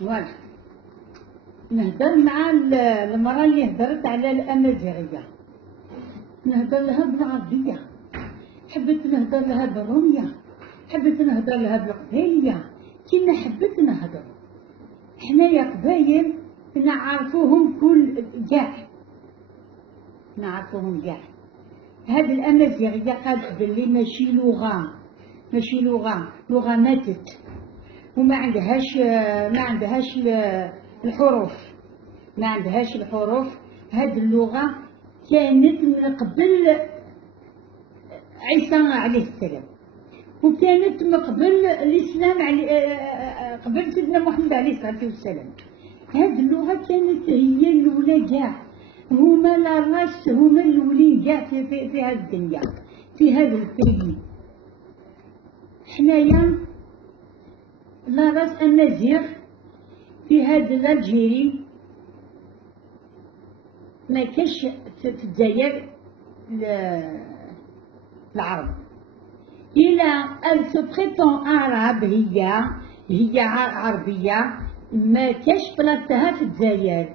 فوالا نهضر مع المرأة اللي هدرت على الأمازيغية، نهضر لها بالعربية، حبيت نهضر لها بالرومية، حبيت نهضر لها بالقبايلية، كيما حبيت نهضر. حنايا قبايل نعرفوهم كل كاع، نعرفوهم كاع. هاد الأمازيغية قالت بلي ماشي لغة، ماشي لغة ماتت وما عندهاش الحروف، ما عندهاش الحروف. هاد اللغة كانت من قبل عيسى عليه السلام، وكانت من قبل الإسلام قبل سيدنا محمد عليه الصلاة والسلام. هاد اللغة كانت هي الأولى كاع، هما لا راس، هما الأولين كاع في هاد الدنيا، في هذا البيئي. حنايا لا راس أمازيغ في هذا الجيري، ما كاش في الجزائر العرب. إلى أن سبريتون عرب، هي عربية، ما كاش بلاصتها في الجزائر،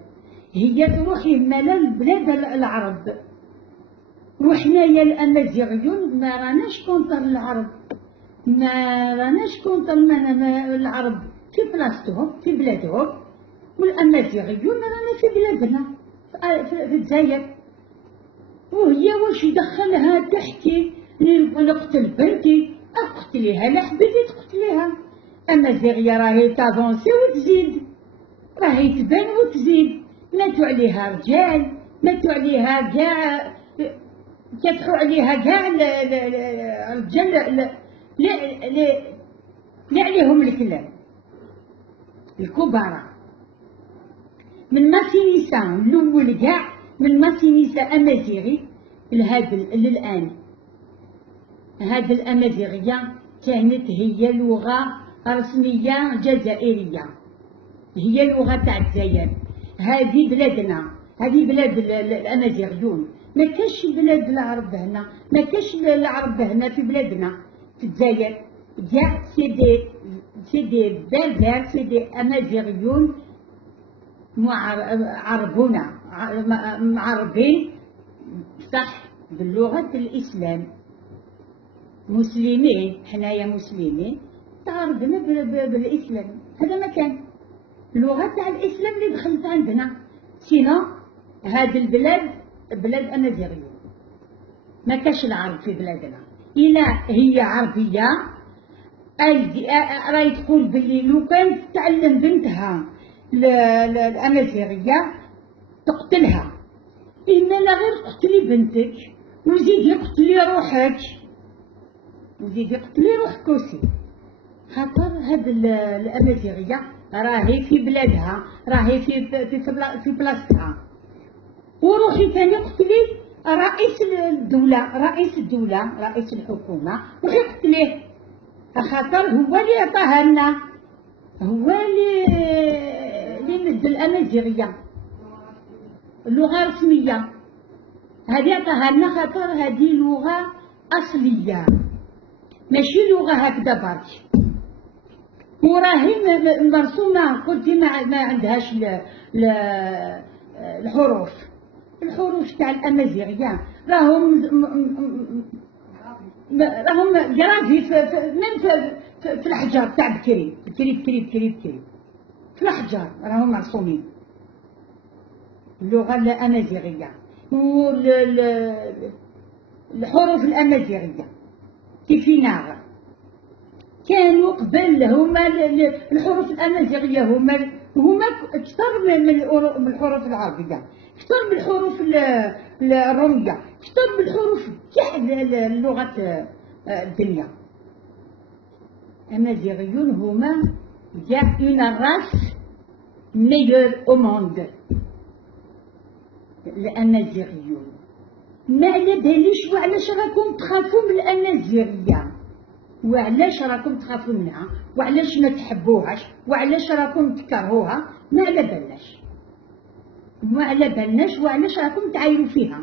هي تروح يمالا لبلاد العرب. وحنايا الأمازيغيون ما راناش كونتر العرب، ما راناش كونتر العرب في بلاصتهم في بلادهم، والأمازيغيون رانا في بلادنا في الجزائر. وهي واش يدخلها تحكي نقتل بنتي، اقتليها لا حبيتي تقتليها. أمازيغية راهي تافونسي وتزيد، راهي تبان وتزيد، ماتوا عليها رجال، ماتوا عليها كاع، كافحوا عليها كاع الرجال لا عليهم الكلام الكبار. من ماسينيسا الأول كاع، من ماسينيسا أمازيغي للآن. هذه الأمازيغية كانت هي لغة رسمية جزائرية، هي اللغة تاع الجزائر. هذه بلادنا، هذه بلاد الأمازيغيون، ما كاش بلاد العرب هنا، ما كاش العرب هنا في بلادنا في الجزائر كاع. سي دي بربر، سي دي أمازيغيون عربون، معربين صح باللغة الإسلام، مسلمين، حنايا مسلمين تعرضنا بالإسلام. هذا ما كان اللغة تاع الإسلام اللي دخلت عندنا. سينا هذه البلاد بلاد أمازيغيون، ما كاش العرب في بلادنا. إلا هي عربية راهي تقول بلي لو كانت تعلم بنتها الأمازيغية تقتلها، إما لا غير قتلي بنتك وزيدي قتلي روحك، وزيدي قتلي روحك وسي. خاطر هاد الأمازيغية راهي في بلادها، راهي في بلاصتها. وروحي ثاني قتلي رئيس الدولة، رئيس الحكومة، روحي قتليه، خاطر هو اللي عطاها لنا، هو اللي مد الأمازيغية اللغة الرسمية. هذه عطاها لنا خاطر هذه لغة أصلية، ماشي لغة هكذا برك. وراهي مرسومة قلتي ما عندهاش الحروف تاع الأمازيغية راهم جرافي في الحجر تاع بكري في الحجر راهم مرسومين اللغة الأمازيغية والحروف الأمازيغية كيفيناغ. كانوا قبل هما الحروف الأمازيغية هما أكثر من الحروف العربية، أكثر من الحروف الرومية، أكثر من الحروف كاع اللغة الدنيا. الأمازيغيون هما كاع اون راس ميور او موند. الأمازيغيون ما على باليش وعلاش راكم تخافوا من الأمازيغية، وعلاش راكم تخافوا منها، وعلاش ما تحبوهاش، وعلاش راكم تكرهوها. ما على بالناش وعلاش راكم تعايروا فيها.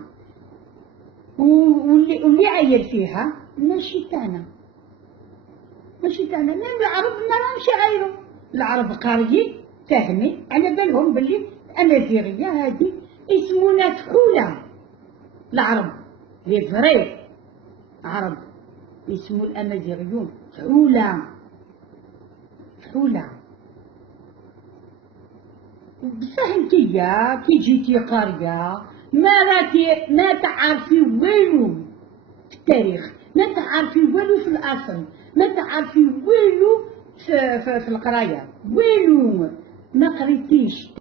واللي عاير فيها ماشي تاعنا، ماشي تاعنا، ميم العرب ما راهمش عايرو، العرب قاريين فاهمين، على بالهم باللي الأمازيغية هذه يسمونا فحولة، العرب لي فري عرب يسمو الأمازيغيون فحولة، فحولة. بصح انتيا كي جيتي قارية ما تعرفي والو في التاريخ، ما تعرفي والو في الأصل، ما تعرفي والو في القراية، والو ما قريتيش.